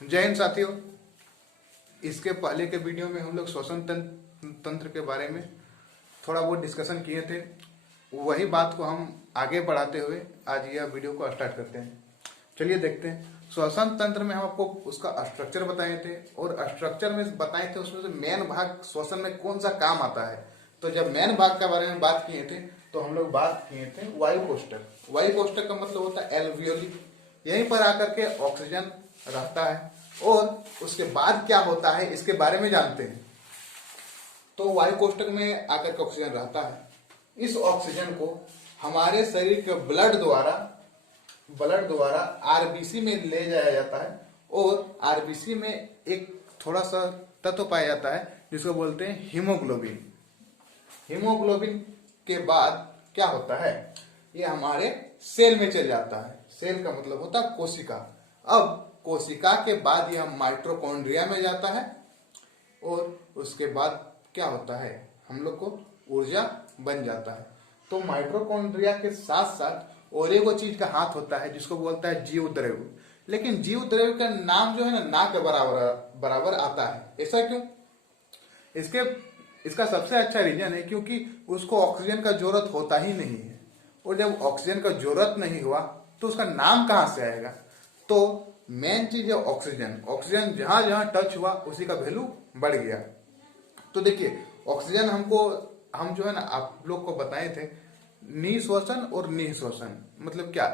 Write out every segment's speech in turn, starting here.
जय हिंद साथियों। इसके पहले के वीडियो में हम लोग श्वसन तंत्र के बारे में थोड़ा बहुत डिस्कशन किए थे। वही बात को हम आगे बढ़ाते हुए आज यह वीडियो को स्टार्ट करते हैं। चलिए देखते हैं। श्वसन तंत्र में हम आपको उसका स्ट्रक्चर बताए थे और स्ट्रक्चर में बताए थे उसमें से मेन भाग श्वसन में कौन सा काम आता है। तो जब मेन भाग के बारे में बात किए थे तो हम लोग बात किए थे वायु कोष्ठक। वायु कोष्ठक का मतलब होता है एल्वियोली। यहीं पर आकर के ऑक्सीजन रहता है और उसके बाद क्या होता है इसके बारे में जानते हैं। तो वायु कोष्ठक में आकर के ऑक्सीजन रहता है। इस ऑक्सीजन को हमारे शरीर के ब्लड द्वारा आरबीसी में ले जाया जाता है और आरबीसी में एक थोड़ा सा तत्व पाया जाता है जिसको बोलते हैं हीमोग्लोबिन। हीमोग्लोबिन के बाद क्या होता है, ये हमारे सेल में चल जाता है। सेल का मतलब होता है कोशिका। अब कोशिका के बाद यह माइटोकॉन्ड्रिया में जाता है और उसके बाद क्या होता है, हम लोग को ऊर्जा बन जाता है। तो माइटोकॉन्ड्रिया के साथ साथ और एक चीज का हाथ होता है जिसको बोलता है जीव द्रव्य। लेकिन जीव द्रव्य का नाम जो है ना के बराबर आता है। ऐसा क्यों? इसका सबसे अच्छा रीजन है क्योंकि उसको ऑक्सीजन का जरूरत होता ही नहीं है। और जब ऑक्सीजन का जरूरत नहीं हुआ तो उसका नाम कहां से आएगा? तो मेन चीज है ऑक्सीजन। ऑक्सीजन जहां जहां टच हुआ उसी का वैल्यू बढ़ गया। तो देखिए ऑक्सीजन हम जो है ना आप लोग को बताए थे निःश्वसन और निःश्वसन मतलब क्या,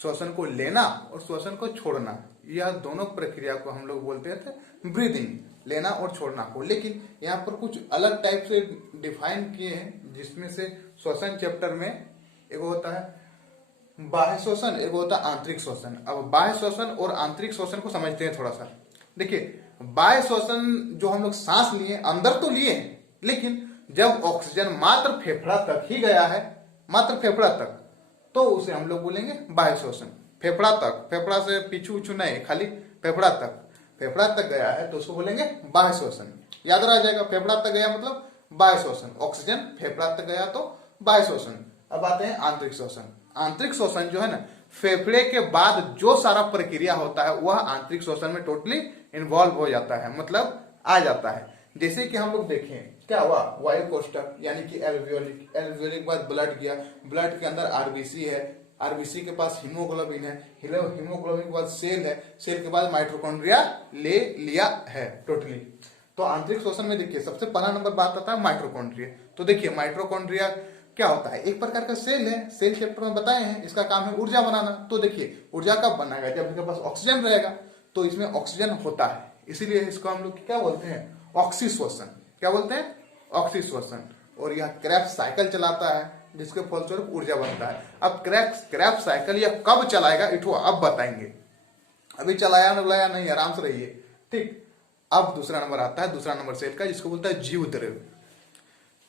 श्वसन को लेना और श्वसन को छोड़ना, यह दोनों प्रक्रिया को हम लोग बोलते थे ब्रीदिंग, लेना और छोड़ना को। लेकिन यहाँ पर कुछ अलग टाइप से डिफाइन किए हैं जिसमें से श्वसन चैप्टर में एक होता है बाह्य श्वसन, एक होता है आंतरिक श्वसन। अब बाह्य श्वसन और आंतरिक श्वसन को समझते हैं थोड़ा सा। देखिए बाह्य श्वसन जो हम लोग सांस लिए अंदर तो लिए, लेकिन जब ऑक्सीजन मात्र फेफड़ा तक ही गया है, मात्र फेफड़ा तक, तो उसे हम लोग बोलेंगे बाह्य श्वसन। फेफड़ा तक, फेफड़ा से पीछू नहीं, खाली फेफड़ा तक गया है तो उसको बोलेंगे बाह्य श्वसन। याद रह जाएगा, फेफड़ा तक गया मतलब बाह्य श्वसन, ऑक्सीजन फेफड़ा तक गया तो बाह्य श्वसन। अब आते हैं आंतरिक श्वसन। आंतरिक श्वसन जो है ना, फेफड़े के बाद जो सारा प्रक्रिया होता है वह आंतरिक श्वसन में टोटली इन्वॉल्व हो जाता है, मतलब आ जाता है। जैसे कि हम लोग देखें क्या हुआ, वायु कोष्ठक यानी कि एल्वियोलिक के बाद ब्लड गया, ब्लड के अंदर आरबीसी है, आरबीसी के पास हीमोग्लोबिन है, हीमोग्लोबिन के बाद सेल है, सेल के बाद माइटोकॉन्ड्रिया ले लिया है टोटली। तो आंतरिक श्वसन में देखिए सबसे पहला नंबर बात आता है माइटोकॉन्ड्रिया। तो देखिए माइटोकॉन्ड्रिया क्या होता है, एक प्रकार का सेल है, सेल चैप्टर में बताए हैं, इसका काम है ऊर्जा बनाना। तो देखिए ऊर्जा कब बनाएगा, जब इसके पास ऑक्सीजन रहेगा। तो इसमें ऑक्सीजन होता है, इसीलिए इसको हम लोग क्या बोलते हैं, ऑक्सीश्वसन। क्या बोलते हैं, ऑक्सीश्वसन। और यह क्रेब्स साइकिल चलाता है जिसके फलस्वरूप ऊर्जा बनता है। अब क्रेब्स साइकिल यह कब चलाएगा इठो अब बताएंगे, अभी चलाया नहीं, आराम से रहिए, ठीक। अब दूसरा नंबर आता है, दूसरा नंबर सेल का, जिसको बोलता है जीव द्रव्य।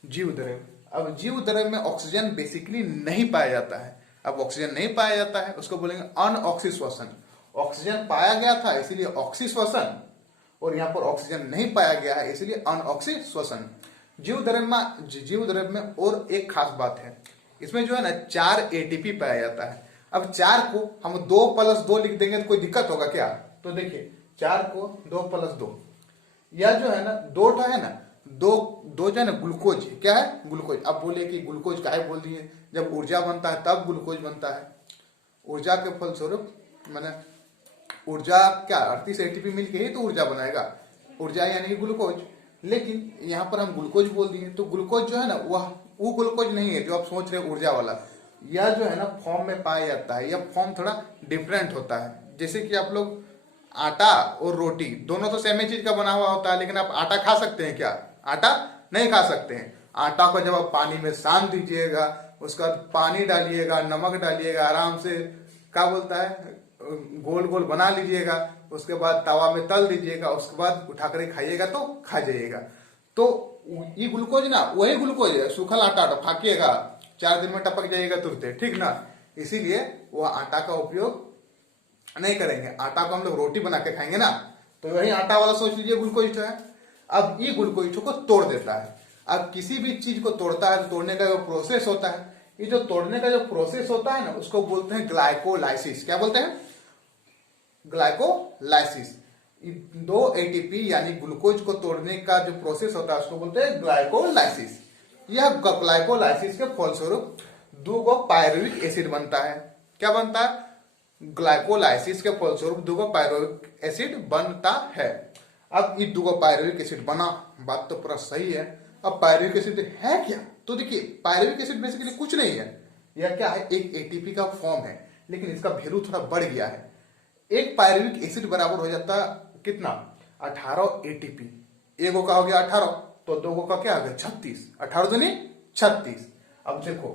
जीव द्रव्य, अब जीव द्रव्य में ऑक्सीजन बेसिकली नहीं पाया जाता है। अब ऑक्सीजन नहीं पाया जाता है उसको बोलेंगे अनऑक्सीश्वसन। ऑक्सीजन पाया गया था इसीलिए ऑक्सीश्वसन, और यहाँ पर ऑक्सीजन नहीं पाया गया है इसलिए अनऑक्सीश्वसन। जीव द्रव्य में और एक खास बात है, इसमें जो है ना 4 एटीपी पाया जाता है। अब 4 को हम 2+2 लिख देंगे तो कोई दिक्कत होगा क्या? तो देखिए 4 को 2+2, यह जो है ना दो है ना, दो जो है ना ग्लूकोज, क्या है, ग्लूकोज। अब बोले कि ग्लूकोज काहे बोल दिए, जब ऊर्जा बनता है तब ग्लूकोज बनता है। ऊर्जा के फलस्वरूप मैंने ऊर्जा क्या 38 एटीपी मिलके ही तो ऊर्जा बनाएगा, ऊर्जा यानी ग्लूकोज। लेकिन यहाँ पर हम ग्लूकोज बोल दिए तो ग्लूकोज जो है ना वो ग्लूकोज नहीं है जो आप सोच रहे ऊर्जा वाला। यह जो है ना फॉर्म में पाया जाता है, यह फॉर्म थोड़ा डिफरेंट होता है। जैसे कि आप लोग आटा और रोटी दोनों तो सेम ही चीज का बना हुआ होता है, लेकिन आप आटा खा सकते हैं क्या? आटा नहीं खा सकते हैं। आटा को जब आप पानी में सान दीजिएगा, उसके बाद पानी डालिएगा, नमक डालिएगा, आराम से क्या बोलता है गोल गोल बना लीजिएगा, उसके बाद तवा में तल दीजिएगा, उसके बाद उठा कर खाइएगा तो खा जाइएगा। तो ये ग्लूकोज ना वही ग्लूकोज है, सूखल आटा फाकिएगा 4 दिन में टपक जाइएगा तुरंत, ठीक ना। इसीलिए वह आटा का उपयोग नहीं करेंगे। आटा को हम लोग रोटी बना के खाएंगे ना, तो वही आटा वाला सोच लीजिए ग्लूकोज है। अब ये ग्लूकोज को तोड़ देता है। अब किसी भी चीज को तोड़ता है तो तोड़ने का जो प्रोसेस होता है, ये जो तोड़ने का जो प्रोसेस होता है ना उसको बोलते हैं ग्लाइकोलाइसिस। क्या बोलते हैं? ग्लाइकोलाइसिस। दो एटीपी यानी ग्लूकोज को तोड़ने का जो प्रोसेस होता है उसको बोलते हैं ग्लाइकोलाइसिस। यह ग्लाइकोलाइसिस के फलस्वरूप दो गो पायरुविक एसिड बनता है। क्या बनता है? ग्लाइकोलाइसिस के फलस्वरूप दो गो पायरुविक एसिड बनता है। अब ये दो गो पायरुविक एसिड बना, बात तो पूरा सही है। अब पायरुविक एसिड है क्या? तो देखिए, पायरुविक एसिड बेसिकली कुछ नहीं है, यह क्या है? एक एटीपी का फॉर्म है, लेकिन इसका वैल्यू थोड़ा बढ़ गया है। एक पायरुविक एसिड बराबर हो जाता कितना? 18 एटीपी। एक का हो गया 18, तो दो का क्या आ गया? 36। 18 दूनी 36। अब देखो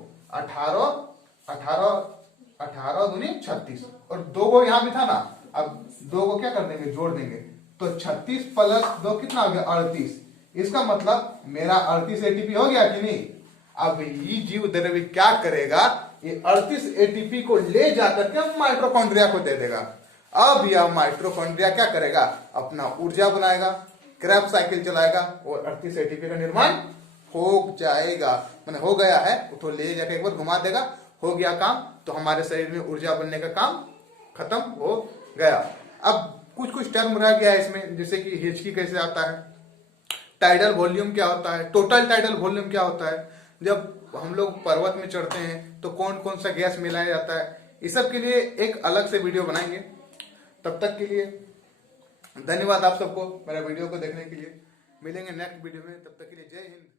18 दूनी 36 और दो गो यहां भी था ना, अब दो को क्या कर देंगे? जोड़ देंगे, तो 36 प्लस 2 कितना आ गया? 38। इसका मतलब मेरा 38 एटीपी हो गया कि नहीं? अब ये जीव द्रव्य क्या करेगा? ये 38 एटीपी को ले जाकर के माइटोकॉन्ड्रिया को दे देगा। अब यह माइटोकॉन्ड्रिया क्या करेगा? अपना ऊर्जा बनाएगा, क्रैब साइकिल चलाएगा और 38 एटीपी का निर्माण हो जाएगा। मैंने हो गया है, उठो ले जाकर एक बार घुमा देगा, हो गया काम। तो हमारे शरीर में ऊर्जा बनने का काम खत्म हो गया। अब कुछ टर्म रह गया है इसमें, जैसे कि हिचकी कैसे आता है, टाइडल वॉल्यूम क्या होता है, टोटल टाइडल वॉल्यूम क्या होता है, जब हम लोग पर्वत में चढ़ते हैं तो कौन कौन सा गैस मिलाया जाता है, इस सब के लिए एक अलग से वीडियो बनाएंगे। तब तक के लिए धन्यवाद आप सबको मेरा वीडियो को देखने के लिए। मिलेंगे नेक्स्ट वीडियो में, तब तक के लिए जय हिंद।